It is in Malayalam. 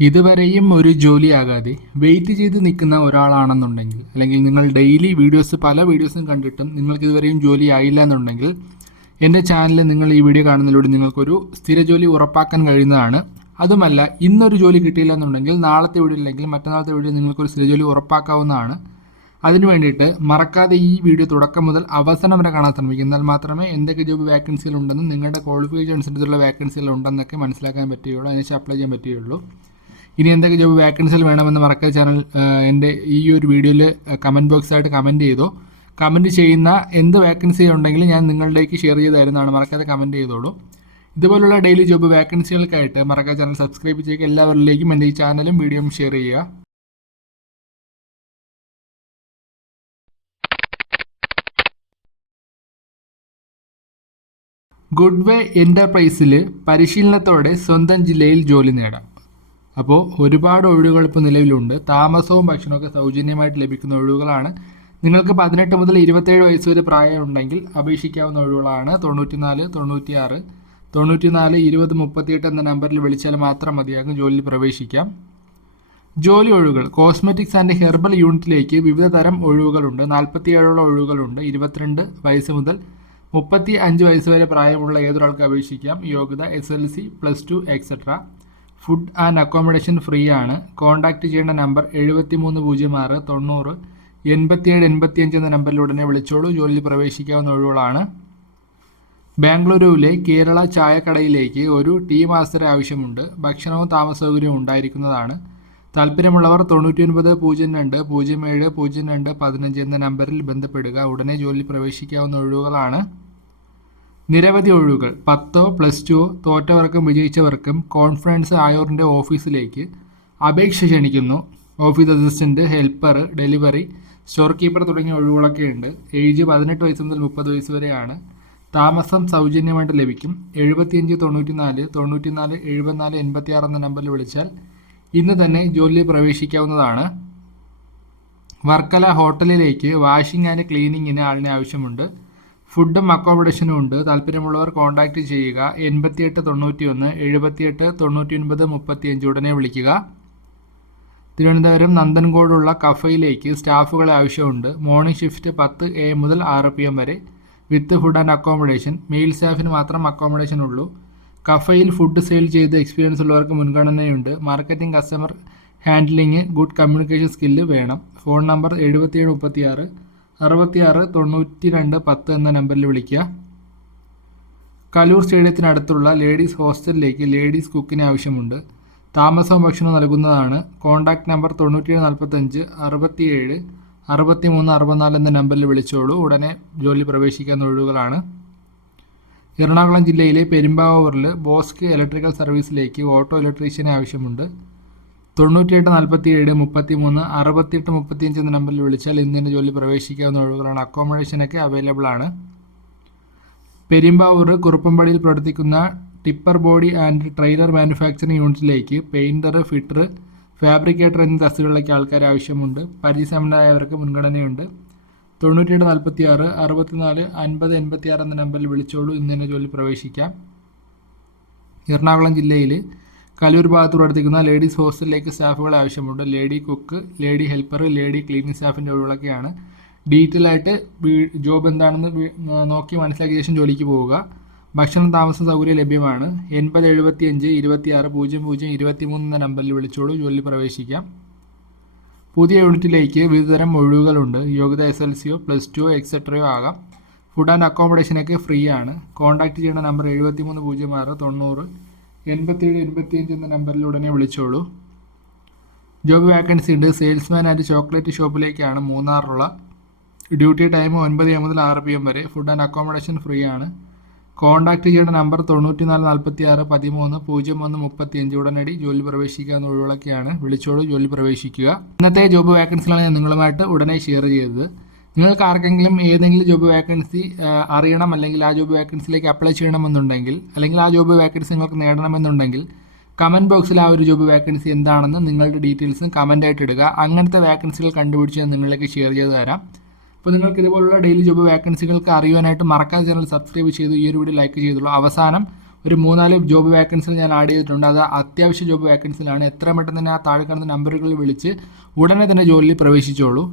ഇതുവരെയും ഒരു ജോലിയാകാതെ വെയിറ്റ് ചെയ്ത് നിൽക്കുന്ന ഒരാളാണെന്നുണ്ടെങ്കിൽ അല്ലെങ്കിൽ നിങ്ങൾ ഡെയിലി വീഡിയോസ് പല വീഡിയോസും കണ്ടിട്ടും നിങ്ങൾക്ക് ഇതുവരെയും ജോലി ആയില്ല എന്നുണ്ടെങ്കിൽ എന്റെ ചാനലിൽ നിങ്ങൾ ഈ വീഡിയോ കാണുന്നതിലൂടെ നിങ്ങൾക്കൊരു സ്ഥിര ജോലി ഉറപ്പാക്കാൻ കഴിയുന്നതാണ്. അതുമല്ല ഇന്നൊരു ജോലി കിട്ടിയില്ല എന്നുണ്ടെങ്കിൽ നാളത്തെ വീഡിയോ അല്ലെങ്കിൽ മറ്റന്നാളത്തെ വീഡിയോ നിങ്ങൾക്കൊരു സ്ഥിര ജോലി ഉറപ്പാക്കാവുന്നതാണ്. അതിനു വേണ്ടിയിട്ട് മറക്കാതെ ഈ വീഡിയോ തുടക്കം മുതൽ അവസാനം വരെ കാണാൻ ശ്രമിക്കും എന്നാൽ മാത്രമേ എന്തൊക്കെ ജോബ് വേക്കൻസികൾ ഉണ്ടെന്നും നിങ്ങളുടെ ക്വാളിഫിക്കേഷൻ അനുസരിച്ചുള്ള വേക്കൻസികൾ ഉണ്ടെന്നൊക്കെ മനസ്സിലാക്കാൻ പറ്റുകയുള്ളൂ. അതിനുശേഷം അപ്ലൈ ചെയ്യാൻ പറ്റുകയുള്ളൂ. ഇനി എന്തൊക്കെ ജോബ് വേക്കൻസികൾ വേണമെന്ന് മറക്കാതെ ചാനൽ എന്റെ ഈ ഒരു വീഡിയോയിൽ കമന്റ് ബോക്സായിട്ട് കമന്റ് ചെയ്തോ. കമന്റ് ചെയ്യുന്ന എന്ത് വേക്കൻസി ഉണ്ടെങ്കിലും ഞാൻ നിങ്ങളിലേക്ക് ഷെയർ ചെയ്ത് തരുന്നതാണ് മറക്കാതെ കമന്റ് ചെയ്തോളൂ. ഇതുപോലുള്ള ഡെയിലി ജോബ് വേക്കൻസികൾക്കായിട്ട് മറക്കാതെ ചാനൽ സബ്സ്ക്രൈബ് ചെയ്യുക എല്ലാവരിലേക്കും എന്റെ ഈ ചാനലും വീഡിയോയും ഷെയർ ചെയ്യുക. ഗുഡ്വേ എന്റർപ്രൈസിൽ പരിശീലനത്തോടെ സ്വന്തം ജില്ലയിൽ ജോലി നേടാം. അപ്പോൾ ഒരുപാട് ഒഴിവുകൾ ഇപ്പോൾ നിലവിലുണ്ട്. താമസവും ഭക്ഷണമൊക്കെ സൗജന്യമായിട്ട് ലഭിക്കുന്ന ഒഴിവുകളാണ്. നിങ്ങൾക്ക് പതിനെട്ട് മുതൽ ഇരുപത്തേഴ് വയസ്സ് വരെ പ്രായമുണ്ടെങ്കിൽ അപേക്ഷിക്കാവുന്ന ഒഴിവുകളാണ്. തൊണ്ണൂറ്റിനാല് തൊണ്ണൂറ്റിയാറ് തൊണ്ണൂറ്റിനാല് ഇരുപത് മുപ്പത്തിയെട്ട് എന്ന നമ്പറിൽ വിളിച്ചാൽ മാത്രം മതിയാകും ജോലിയിൽ പ്രവേശിക്കാം. ജോലി ഒഴിവുകൾ. കോസ്മെറ്റിക്സ് ആൻഡ് ഹെർബൽ യൂണിറ്റിലേക്ക് വിവിധ തരം ഒഴിവുകളുണ്ട്. നാൽപ്പത്തിയേഴോളം ഒഴിവുകളുണ്ട്. ഇരുപത്തിരണ്ട് വയസ്സ് മുതൽ മുപ്പത്തി അഞ്ച് വയസ്സ് വരെ പ്രായമുള്ള ഏതൊരാൾക്ക് അപേക്ഷിക്കാം. യോഗ്യത S L C plus two etcetera food and accommodation free ആണ്. കോൺടാക്റ്റ് ചെയ്യേണ്ട നമ്പർ എഴുപത്തി മൂന്ന് പൂജ്യം ആറ് തൊണ്ണൂറ് എൺപത്തിയേഴ് എൺപത്തിയഞ്ച് എന്ന നമ്പറിൽ ഉടനെ വിളിച്ചോളൂ. ജോലിയിൽ പ്രവേശിക്കാവുന്ന ഒഴിവുകളാണ്. ബാംഗ്ലൂരുവിലെ കേരള ചായക്കടയിലേക്ക് ഒരു ടീ മാസ്റ്റർ ആവശ്യമുണ്ട്. ഭക്ഷണവും താമസ സൗകര്യവും ഉണ്ടായിരിക്കുന്നതാണ്. താല്പര്യമുള്ളവർ തൊണ്ണൂറ്റി ഒൻപത് പൂജ്യം രണ്ട് പൂജ്യം ഏഴ് പൂജ്യം രണ്ട് പതിനഞ്ച് എന്ന നമ്പറിൽ ബന്ധപ്പെടുക. ഉടനെ ജോലിയിൽ പ്രവേശിക്കാവുന്ന ഒഴിവുകളാണ്. നിരവധി ഒഴിവുകൾ. പത്തോ പ്ലസ് ടുവോ തോറ്റവർക്കും വിജയിച്ചവർക്കും കോൺഫിഡൻസ് ആയോറിന്റെ ഓഫീസിലേക്ക് അപേക്ഷ ക്ഷണിക്കുന്നു. Office assistant helper delivery store keeper തുടങ്ങിയ ഒഴിവുകളൊക്കെ ഉണ്ട്. ഏജ് പതിനെട്ട് വയസ്സ് മുതൽ മുപ്പത് വയസ്സ് വരെയാണ്. താമസം സൗജന്യമായിട്ട് ലഭിക്കും. എഴുപത്തിയഞ്ച് തൊണ്ണൂറ്റി നാല് തൊണ്ണൂറ്റി നാല് എഴുപത്തിനാല് എൺപത്തി ആറ് എന്ന നമ്പറിൽ വിളിച്ചാൽ ഇന്ന് തന്നെ ജോലിയിൽ പ്രവേശിക്കാവുന്നതാണ്. വർക്കല ഹോട്ടലിലേക്ക് വാഷിംഗ് ആൻഡ് ക്ലീനിങ്ങിന് ആളിനെ ആവശ്യമുണ്ട്. ഫുഡും അക്കോമഡേഷനും ഉണ്ട്. താല്പര്യമുള്ളവർ കോൺടാക്റ്റ് ചെയ്യുക. എൺപത്തിയെട്ട് തൊണ്ണൂറ്റി ഒന്ന് എഴുപത്തിയെട്ട് തൊണ്ണൂറ്റി ഒൻപത് മുപ്പത്തിയഞ്ച് ഉടനെ വിളിക്കുക. തിരുവനന്തപുരം നന്ദൻകോടുള്ള കഫയിലേക്ക് സ്റ്റാഫുകളെ ആവശ്യമുണ്ട്. മോർണിംഗ് ഷിഫ്റ്റ് പത്ത് എ മുതൽ ആറ് പി എം വരെ. With food and accommodation. Male സ്റ്റാഫിന് മാത്രം അക്കോമഡേഷൻ ഉള്ളൂ. കഫയിൽ ഫുഡ് സെയിൽ ചെയ്ത് എക്സ്പീരിയൻസ് ഉള്ളവർക്ക് മുൻഗണനയുണ്ട്. Marketing customer handling good communication skill വേണം. ഫോൺ നമ്പർ എഴുപത്തിയേഴ് മുപ്പത്തിയാറ് അറുപത്തിയാറ് തൊണ്ണൂറ്റി രണ്ട് പത്ത് എന്ന നമ്പറിൽ വിളിക്കുക. കലൂർ സ്റ്റേഡിയത്തിനടുത്തുള്ള ലേഡീസ് ഹോസ്റ്റലിലേക്ക് ലേഡീസ് കുക്കിന് ആവശ്യമുണ്ട്. താമസവും ഭക്ഷണവും നൽകുന്നതാണ്. കോൺടാക്റ്റ് നമ്പർ തൊണ്ണൂറ്റിയേഴ് നാൽപ്പത്തഞ്ച് അറുപത്തിയേഴ് അറുപത്തി മൂന്ന് അറുപത്തിനാല് എന്ന നമ്പറിൽ വിളിച്ചോളൂ. ഉടനെ ജോലി പ്രവേശിക്കാൻ ഒഴിവുകളാണ്. എറണാകുളം ജില്ലയിലെ പെരുമ്പാവൂരിൽ ബോസ്ക് ഇലക്ട്രിക്കൽ സർവീസിലേക്ക് ഓട്ടോ ഇലക്ട്രീഷ്യനെ ആവശ്യമുണ്ട്. തൊണ്ണൂറ്റിയെട്ട് നാൽപ്പത്തിയേഴ് മുപ്പത്തി മൂന്ന് അറുപത്തിയെട്ട് മുപ്പത്തിയഞ്ച് എന്ന നമ്പറിൽ വിളിച്ചാൽ ഇന്ത്യന്റെ ജോലി പ്രവേശിക്കാവുന്ന ഒഴിവുകളാണ്. അക്കോമഡേഷനൊക്കെ അവൈലബിൾ ആണ്. പെരുമ്പാവൂർ കുറുപ്പമ്പടിയിൽ പ്രവർത്തിക്കുന്ന tipper body and trailer manufacturing യൂണിറ്റിലേക്ക് പെയിന്റർ ഫിറ്റർ ഫാബ്രിക്കേറ്റർ എന്നീ തസ്തികളിലേക്ക് ആൾക്കാർ ആവശ്യമുണ്ട്. പരിചയസമ്പന്നരായവർക്ക് മുൻഗണനയുണ്ട്. തൊണ്ണൂറ്റിയെട്ട് നാൽപ്പത്തി ആറ് അറുപത്തിനാല് അൻപത് എൺപത്തി ആറ് എന്ന നമ്പറിൽ വിളിച്ചോളൂ. തന്നെ ജോലി പ്രവേശിക്കാം. എറണാകുളം ജില്ലയിൽ കലൂർ ഭാഗത്ത് പ്രവർത്തിക്കുന്ന ലേഡീസ് ഹോസ്റ്റലിലേക്ക് സ്റ്റാഫുകൾ ആവശ്യമുണ്ട്. Lady cook lady helper lady cleaning സ്റ്റാഫിന്റെ ഒഴിവുകളൊക്കെയാണ്. ഡീറ്റെയിൽ ആയിട്ട് ജോബ് എന്താണെന്ന് നോക്കി മനസ്സിലാക്കിയ ശേഷം ജോലിക്ക് പോവുക. ഭക്ഷണം താമസ സൗകര്യം ലഭ്യമാണ്. എൺപത് എഴുപത്തി അഞ്ച് ഇരുപത്തി ആറ് പൂജ്യം പൂജ്യം ഇരുപത്തി മൂന്ന് എന്ന നമ്പറിൽ വിളിച്ചോളൂ. ജോലി പ്രവേശിക്കാം. പുതിയ യൂണിറ്റിലേക്ക് വിവിധതരം ഒഴിവുകളുണ്ട്. യോഗ്യത എസ് എൽ സിയോ പ്ലസ് ടുവോ എക്സെട്രയോ ആകാം. ഫുഡ് ആൻഡ് അക്കോമഡേഷനൊക്കെ ഫ്രീ ആണ്. കോൺടാക്റ്റ് ചെയ്യേണ്ട നമ്പർ എഴുപത്തി മൂന്ന് പൂജ്യം ആറ് തൊണ്ണൂറ്. എൺപത്തിയേഴ് എൺപത്തിയഞ്ച് എന്ന നമ്പറിൽ ഉടനെ വിളിച്ചോളൂ. ജോബ് വാക്കൻസി ഉണ്ട്. സെയിൽസ്മാൻ ആൻഡ് ചോക്ലേറ്റ് ഷോപ്പിലേക്കാണ് മൂന്നാറിലുള്ള ഡ്യൂട്ടി ടൈം ഒൻപത് എം മുതൽ ആറ് പി എം വരെ. ഫുഡ് ആൻഡ് അക്കോമഡേഷൻ ഫ്രീ ആണ്. കോൺടാക്റ്റ് ചെയ്യേണ്ട നമ്പർ തൊണ്ണൂറ്റി നാല് നാൽപ്പത്തി ആറ് പതിമൂന്ന് പൂജ്യം ഒന്ന് മുപ്പത്തി അഞ്ച് ഉടനടി ജോലി പ്രവേശിക്കാൻ ഒഴിവുകളൊക്കെയാണ്. വിളിച്ചോളൂ ജോലി പ്രവേശിക്കുക. ഇന്നത്തെ ജോബ് വാക്കൻസികളാണ് ഞാൻ നിങ്ങളുമായിട്ട് ഉടനെ ഷെയർ ചെയ്തത്. നിങ്ങൾക്ക് ആർക്കെങ്കിലും ഏതെങ്കിലും ജോബ് വേക്കൻസി അറിയണം അല്ലെങ്കിൽ ആ ജോബ് വേക്കൻസിയിലേക്ക് അപ്ലൈ ചെയ്യണമെന്നുണ്ടെങ്കിൽ അല്ലെങ്കിൽ ആ ജോബ് വേക്കൻസി നിങ്ങൾക്ക് നേടണമെന്നുണ്ടെങ്കിൽ കമന്റ് ബോക്സിൽ ആ ഒരു ജോബ് വേക്കൻസി എന്താണെന്ന് നിങ്ങളുടെ ഡീറ്റെയിൽസും കമന്റായിട്ട് ഇടുക. അങ്ങനത്തെ വേക്കൻസികൾ കണ്ടുപിടിച്ച് ഞാൻ നിങ്ങളിലേക്ക് ഷെയർ ചെയ്ത് തരാം. അപ്പോൾ നിങ്ങൾക്ക് ഇതുപോലുള്ള ഡെയിലി ജോബ് വേക്കൻസികൾക്ക് അറിയുവാനായിട്ട് മറക്കാതെ ചാനൽ സബ്സ്ക്രൈബ് ചെയ്തു ഈ ഒരു വീഡിയോ ലൈക്ക് ചെയ്തുള്ളൂ. അവസാനം ഒരു മൂന്നാൽ ജോബ് വേക്കൻസികൾ ഞാൻ ആഡ് ചെയ്തിട്ടുണ്ട്. അത് അത്യാവശ്യ ജോബ് വേക്കൻസിയിലാണ് എത്ര പെട്ടെന്ന് തന്നെ ആ താഴെ കാണുന്ന നമ്പറുകളിൽ വിളിച്ച് ഉടനെ തന്നെ ജോലിയിൽ പ്രവേശിച്ചോളൂ.